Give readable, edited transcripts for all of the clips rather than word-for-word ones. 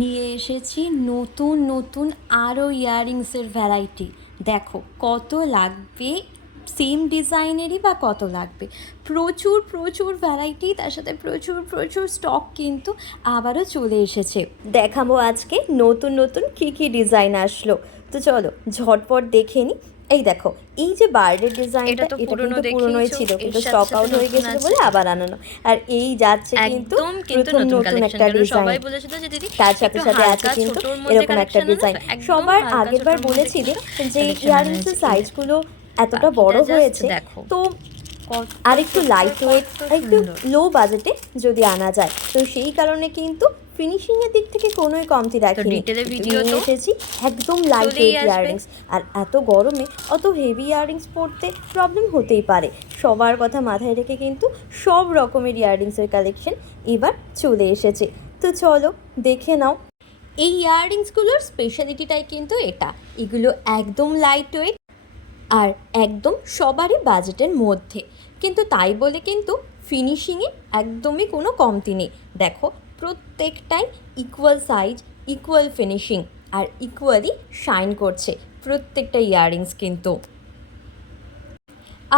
নিয়ে এসেছি নতুন নতুন আরও ইয়াররিংসের ভ্যারাইটি। দেখো কত লাগবে, সেম ডিজাইনেরই বা কত লাগবে। প্রচুর প্রচুর ভ্যারাইটি, তার সাথে প্রচুর প্রচুর স্টক কিন্তু আবারও চলে এসেছে। দেখাবো আজকে নতুন নতুন কী কী ডিজাইন আসলো। তো চলো ঝটপট দেখে নিই। এই দেখো, এই যে বার্ডের ডিজাইনটা, এটা কিন্তু পুরনোই ছিল, কিন্তু স্টক আউট হয়ে গেছিল বলে আবার আনানো। আর এই যাচ্ছে কিন্তু প্রথম নতুন একটা ডিজাইন। তার সাথে সাথে আছে কিন্তু এরকম একটা ডিজাইন। সবার আগের বার বলেছিলে যে ইয়াররিংসের সাইজগুলো এতটা বড় হয়েছে, তো আর একটু লাইট ওয়েট, একটু লো বাজেটে যদি আনা যায়, তো সেই কারণে কিন্তু ফিনিশিংয়ের দিক থেকে কোনোই কমতি রাখিনি। নিয়ে এসেছি একদম লাইট ওয়েট ইয়াররিংস। আর এত গরমে অত হেভি ইয়াররিংস পরতে প্রবলেম হতেই পারে, সবার কথা মাথায় রেখে কিন্তু সব রকমের ইয়াররিংসের কালেকশন এবার চলে এসেছে। তো চলো দেখে নাও। এই ইয়াররিংসগুলোর স্পেশালিটিটাই কিন্তু এটা, এগুলো একদম লাইট ওয়েট আর একদম সবারই বাজেটের মধ্যে, কিন্তু তাই বলে কিন্তু ফিনিশিংয়ে একদমই কোনো কমতি নেই। দেখো প্রত্যেকটাই equal size, equal finishing are equally shine করছে প্রত্যেকটা ইয়াররিংস কিন্তু।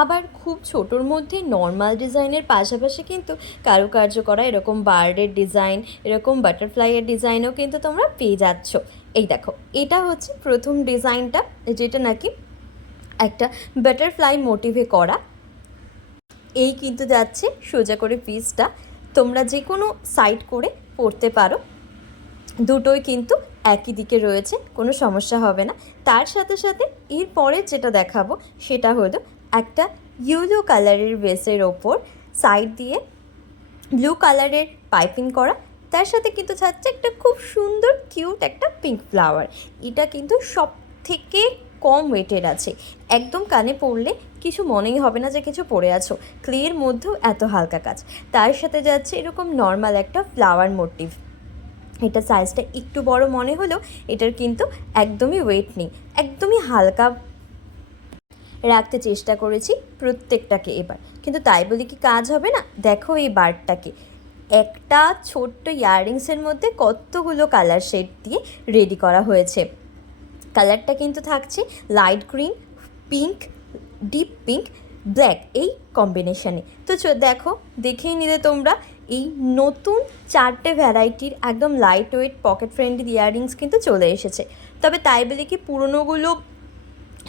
আবার খুব ছোটোর মধ্যে নর্মাল ডিজাইনের পাশাপাশি কিন্তু কারুকার্য করা এরকম বার্ডের ডিজাইন, এরকম বাটারফ্লাইয়ের ডিজাইনও কিন্তু তোমরা পেয়ে যাচ্ছ। এই দেখো, এটা হচ্ছে প্রথম ডিজাইনটা, যেটা নাকি একটা বাটারফ্লাই মোটিভে করা। এই কিন্তু যাচ্ছে সোজা করে পিসটা, তোমরা যে কোনো সাইড করে পরতে পারো, দুটোই কিন্তু একই দিকে রয়েছে, কোনো সমস্যা হবে না। তার সাথে সাথে এরপরে যেটা দেখাবো সেটা হলো একটা ইয়েলো কালারের বেসের ওপর সাইড দিয়ে ব্লু কালারের পাইপিং করা, তার সাথে কিন্তু থাকছে একটা খুব সুন্দর কিউট একটা পিঙ্ক ফ্লাওয়ার। এটা কিন্তু সব থেকে কম ওয়েটের আছে, একদম কানে পড়লে কিছু মনেই হবে না যে কিছু পরে আছো, ক্লের মধ্যেও এত হালকা কাজ। তার সাথে যাচ্ছে এরকম নর্মাল একটা ফ্লাওয়ার মোটিভ। এটা সাইজটা একটু বড় মনে হলেও এটার কিন্তু একদমই ওয়েট নেই, একদমই হালকা রাখতে চেষ্টা করেছি প্রত্যেকটাকে এবার, কিন্তু তাই বলি কি কাজ হবে না। দেখো এই বারটাকে একটা ছোট্ট ইয়াররিংসের মধ্যে কতগুলো কালার শেড দিয়ে রেডি করা হয়েছে। কালারটা কিন্তু থাকছে light green, pink, deep pink, black, এই কম্বিনেশানে। তো দেখো, দেখেই নিলে তোমরা এই নতুন 4টে ভ্যারাইটির একদম light weight pocket friendly earrings কিন্তু চলে এসেছে। তবে তাই বলে কি পুরনোগুলো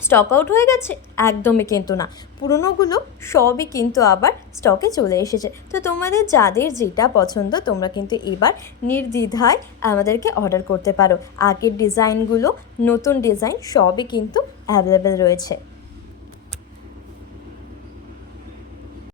স্টক আউট হয়ে গেছে? একদমই কিন্তু না, পুরনোগুলো সবই কিন্তু আবার স্টকে চলে এসেছে। তো তোমাদের যাদের যেটা পছন্দ তোমরা কিন্তু এবার নির্দ্বিধায় আমাদেরকে অর্ডার করতে পারো। আগের ডিজাইনগুলো, নতুন ডিজাইন সবই কিন্তু অ্যাভেলেবেল রয়েছে।